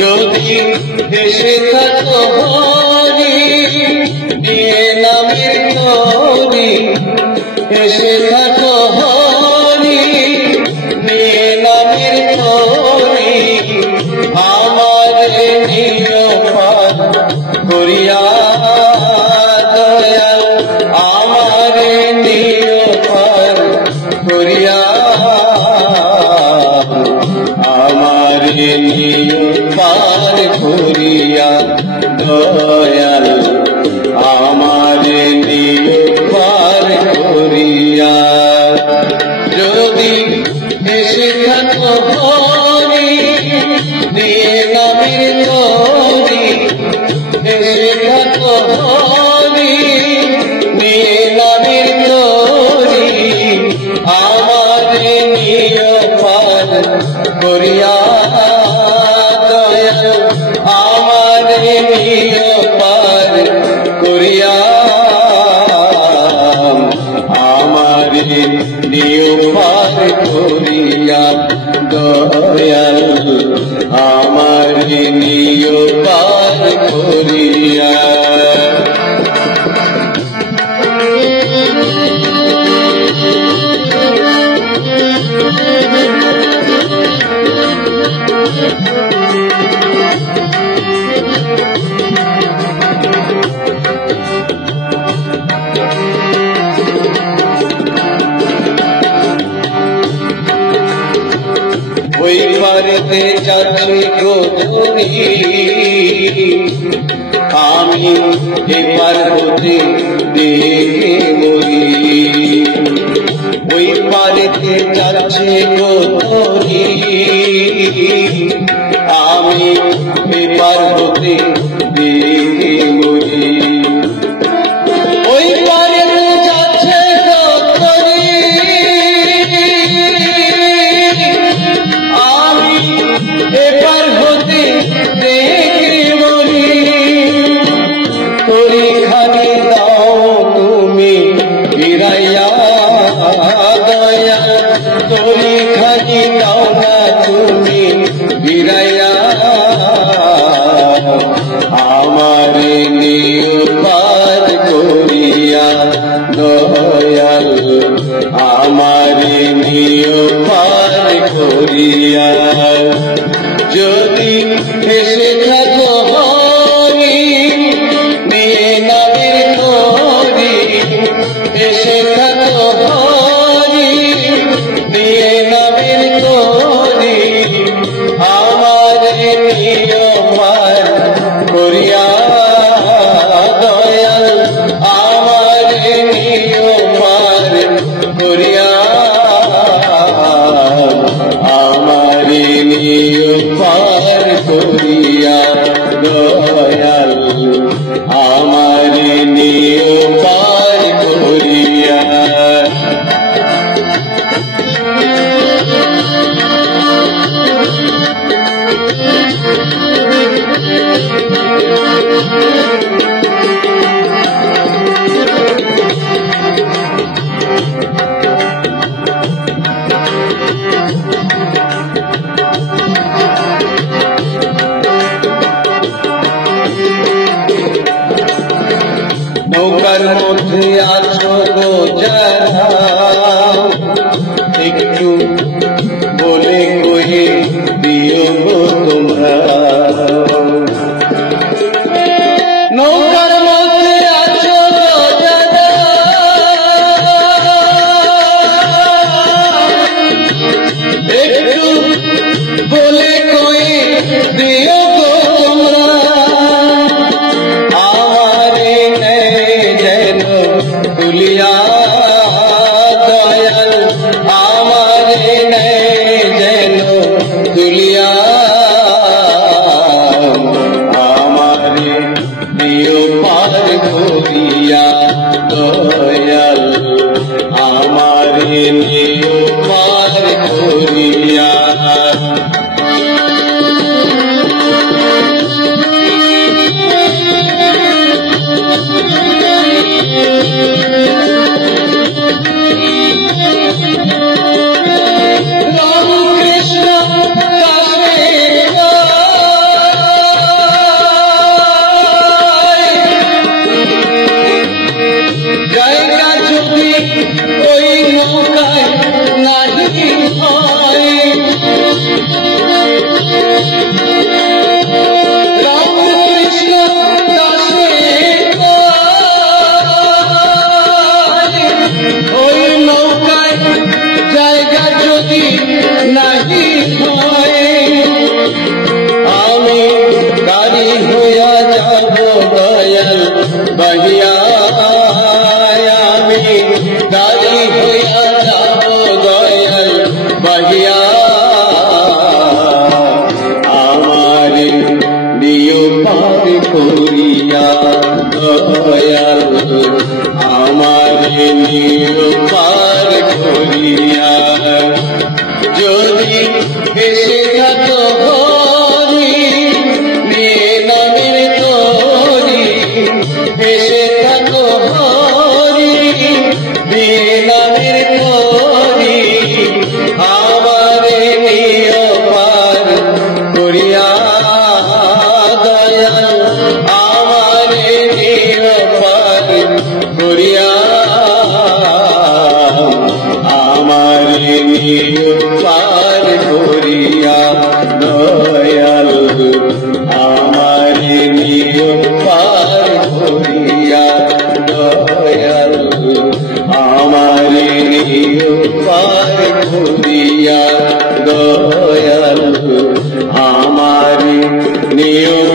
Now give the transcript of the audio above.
যদি এসে থাকো হরি নিয়ে নামের তরি, এসে থাকো হরি নিয়ে নামের তরি, আমার নিয় পার করিয়া দয়াল, আমার নিয় পার করিয়া, আমার নিয় পার করিয়া দয়াল, আমার নিয় পার করিয়া। যদি এসে থাকো হরি নিয়ে নামের তরি, এসে থাকো হরি নিয়ে নামের তরি, আমার নিয় পার করিয়া দয়াল, আমার নিয় পার করিয়া, আমার নিয় পার করিয়া দয়াল, আমার নিয় পার করিয়া। ওই পারেতে যাচ্ছি গোধূলি, আমি এপার হতে দেখে বলি, ওই পারেতে যাচ্ছি গোধূলি, আমি এপার হতে দেখে বলি, ওই পারেতে যাচ্ছে গোধূলি, এপার হতে দেখে বলি, তরি খানি দাও তুমি ফিরাইয়া দয়া, তরি খানি দাও না তুমি ফিরাইয়া, আমার নিয় পার করিয়া দয়াল, আমার নিয় পার করিয়া। যদি এসে থাকো হরি নিয়ে নামের তরি, এসে থাকো হরি নিয়ে নামের তরি, আমার নিয় পার করিয়া দয়াল, আমার নিয় পার করিয়া, আমার নিয় পার করিয়া দয়াল, আমার নিয় পার করিয়া। নৌকার মধ্যে আছো গো যারা, একটু বলে কয়ে দিও গো তোমরা, নৌকার মধ্যে আছো গো যারা, করিয়া আমারে দিও পার করিয়া দয়াল আমারে দিও পার করিয়া যদি বেশি থাকো হরি নামের তরি বেশি থাকো হরি নামের তরি আমারে নিও পার করিয়া দয়াল আমারে নিও পার করিয়া আমারে নিও পার করিয়া দয়াল আমারে নিও পার করিয়া দয়াল আমারে নিও পার করিয়া দয়াল আমারে নিও